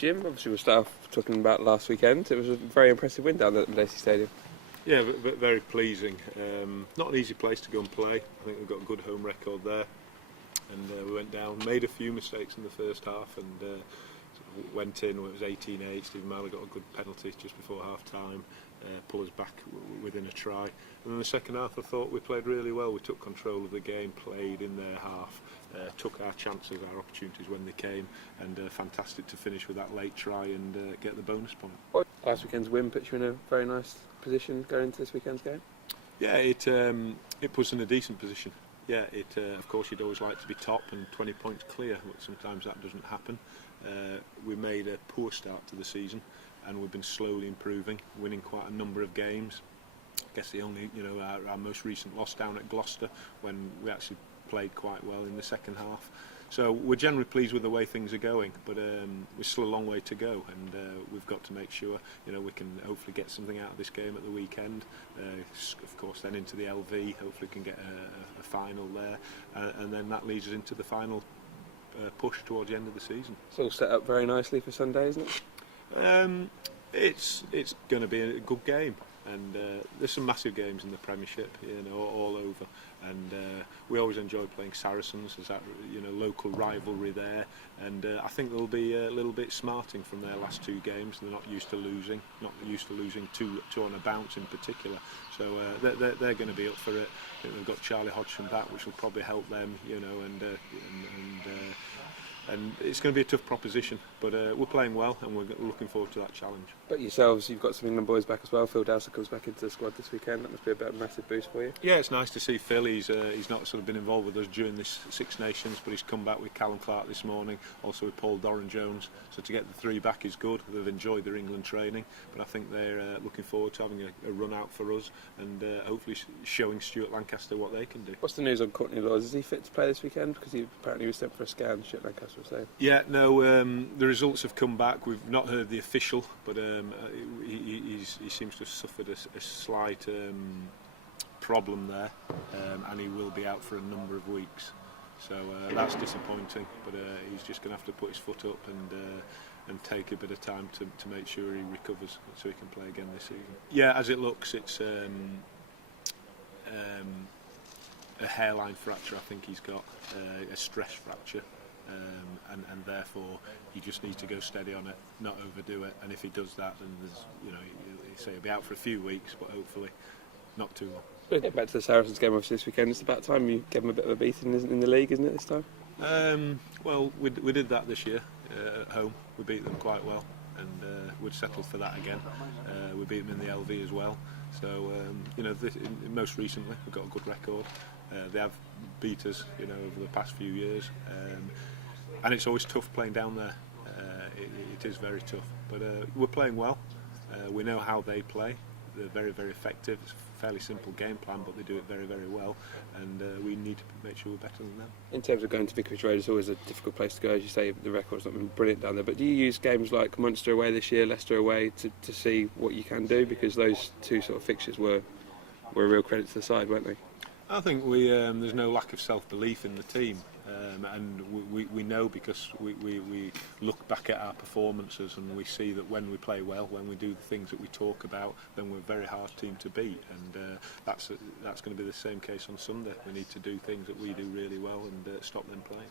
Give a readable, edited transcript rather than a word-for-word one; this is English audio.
Jim, obviously we'll start off talking about last weekend. It was a very impressive win down at Lacey Stadium. Yeah, very pleasing. Not an easy place to go and play. I think we've got a good home record there. And we went down, made a few mistakes in the first half and sort of went in when it was 18-8. Steve Mallinder got a good penalty just before half-time, pulled us back within a try. And in the second half I thought we played really well. We took control of the game, played in their half, took our chances, our opportunities when they came, and fantastic to finish with that late try and get the bonus point. Last weekend's win puts you in a very nice position going into this weekend's game? Yeah, it puts us in a decent position. Yeah, of course you'd always like to be top and 20 points clear, but sometimes that doesn't happen. We made a poor start to the season and we've been slowly improving, winning quite a number of games. I guess the only, our most recent loss down at Gloucester when we actually played quite well in the second half. So we're generally pleased with the way things are going, but we're still a long way to go, and we've got to make sure we can hopefully get something out of this game at the weekend. Of course, then into the LV, hopefully can get a final there, and then that leads us into the final push towards the end of the season. It's all set up very nicely for Sunday, isn't it? It's going to be a good game. And there's some massive games in the Premiership, all over. And we always enjoy playing Saracens. There's that, local rivalry there. And I think they'll be a little bit smarting from their last two games. They're not used to losing, two on a bounce in particular. So they're going to be up for it. I think they've got Charlie Hodgson back, which will probably help them, and it's going to be a tough proposition, but we're playing well and we're looking forward to that challenge. But yourselves, you've got some England boys back as well. Phil Dowser comes back into the squad this weekend. That must be a bit of a massive boost for you. Yeah, it's nice to see Phil. He's not sort of been involved with us during this Six Nations, but he's come back with Callum Clark this morning, also with Paul Doran-Jones. So to get the three back is good. They've enjoyed their England training, but I think they're looking forward to having a run out for us and hopefully showing Stuart Lancaster what they can do. What's the news on Courtney Lawes? Is he fit to play this weekend? Because he apparently was sent for a scan, Stuart Lancaster was saying. Yeah, no, the results have come back. We've not heard the official, but he seems to have suffered a slight problem there, and he will be out for a number of weeks. So that's disappointing, but he's just going to have to put his foot up and take a bit of time to make sure he recovers so he can play again this season. Yeah, as it looks, it's a hairline fracture. I think he's got a stress fracture. And therefore he just needs to go steady on it, not overdo it. And if he does that, then he'll be out for a few weeks, but hopefully not too long. We'll get back to the Saracens game obviously this weekend. It's about time you gave them a bit of a beating in the league, isn't it, this time? Well, we did that this year at home. We beat them quite well, and we'd settled for that again. We beat them in the LV as well. So most recently we've got a good record. They have beat us, over the past few years, and it's always tough playing down there. It is very tough, but we're playing well. We know how they play. They're very, very effective. It's a fairly simple game plan, but they do it very, very well, and we need to make sure we're better than them. In terms of going to Vicarage Road, it's always a difficult place to go. As you say, the record's not been brilliant down there, but do you use games like Munster away this year, Leicester away, to see what you can do? Because those two sort of fixtures were a real credit to the side, weren't they? I think there's no lack of self-belief in the team, and we know because we look back at our performances and we see that when we play well, when we do the things that we talk about, then we're a very hard team to beat, and that's going to be the same case on Sunday. We need to do things that we do really well and stop them playing.